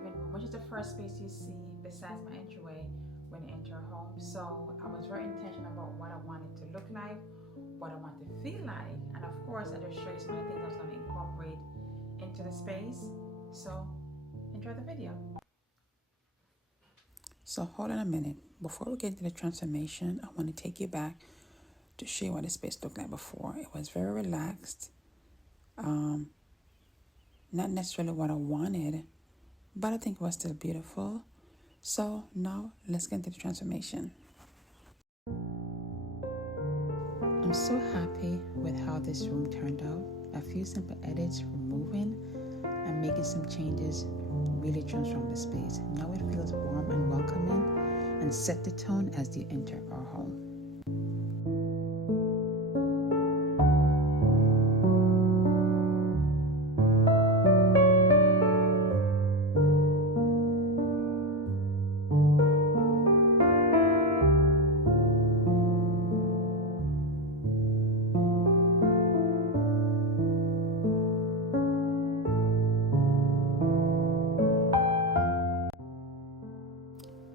living room, which is the first space you see besides my entryway when you enter a home. So I was very intentional about what I wanted to look like, what I want to feel like, and of course I just show you some of the things I was going to incorporate into the space. So enjoy the video. So hold on a minute. Before we get into the transformation, I want to take you back to show you what the space looked like before. It was very relaxed. Not necessarily what I wanted, but I think it was still beautiful. So now let's get into the transformation. I'm so happy with how this room turned out. A few simple edits, removing and making some changes really transformed the space. Now it feels warm and welcoming and set the tone as you enter our home.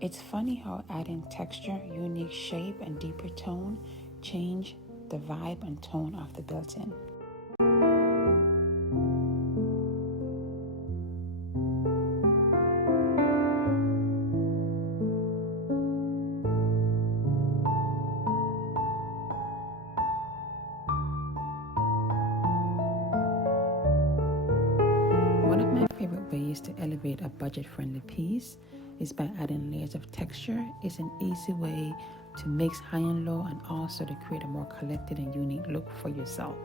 It's funny how adding texture, unique shape, and deeper tone change the vibe and tone of the built-in. One of my favorite ways to elevate a budget-friendly piece is by adding layers of texture. It's an easy way to mix high and low and also to create a more collected and unique look for yourself.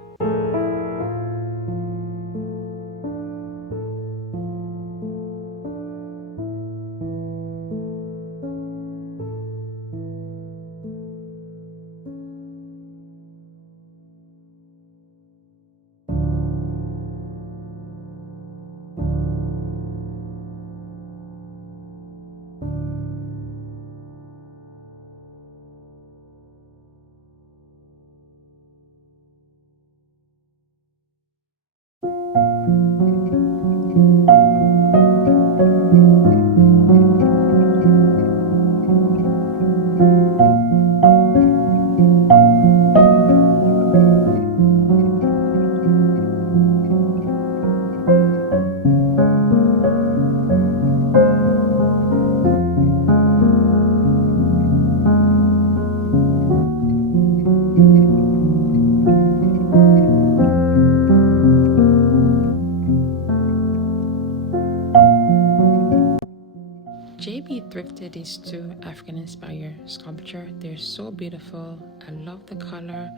JB thrifted these two African-inspired sculpture. They're so beautiful. I love the color.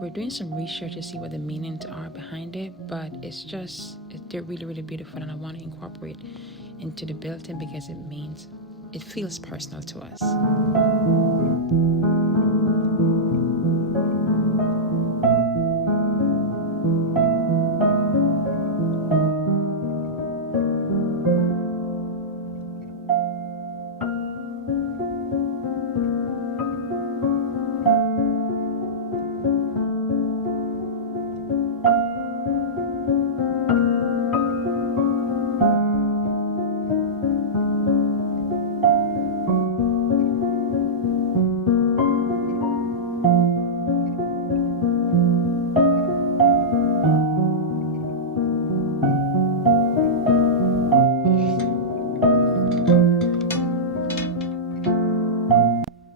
We're doing some research to see what the meanings are behind it, but they're really, really beautiful, and I want to incorporate into the built-in because it feels personal to us.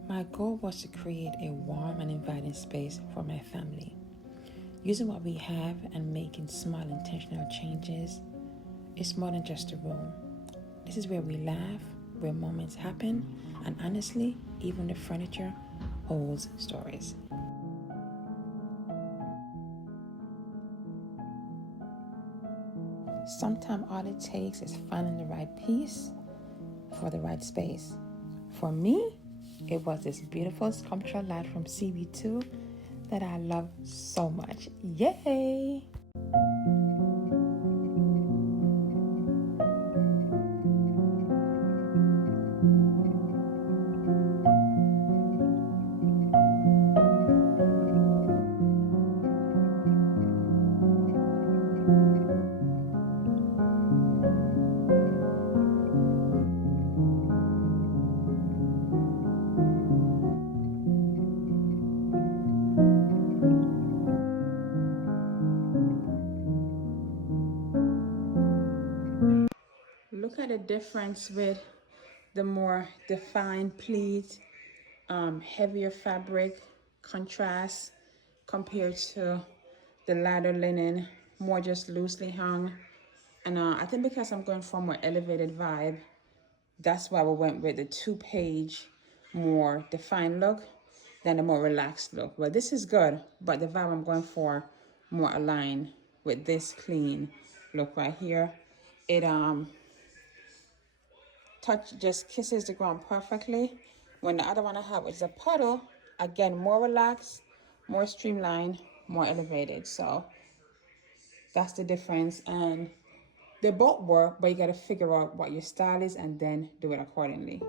My goal was to create a warm and inviting space for my family. Using what we have and making small intentional changes is more than just a room. This is where we laugh, where moments happen, and honestly, even the furniture holds stories. Sometimes all it takes is finding the right piece for the right space. For me, it was this beautiful sculptural light from CB2 that I love so much. Yay! the difference with the more defined pleats, heavier fabric, contrast compared to the lighter linen, more just loosely hung. And I think because I'm going for a more elevated vibe, that's why we went with the 2-page, more defined look than a more relaxed look. Well, this is good, but the vibe I'm going for more aligned with this clean look right here. It just kisses the ground perfectly. When the other one I have is a puddle, again, more relaxed, more streamlined, more elevated. So that's the difference. And they both work, but you got to figure out what your style is and then do it accordingly.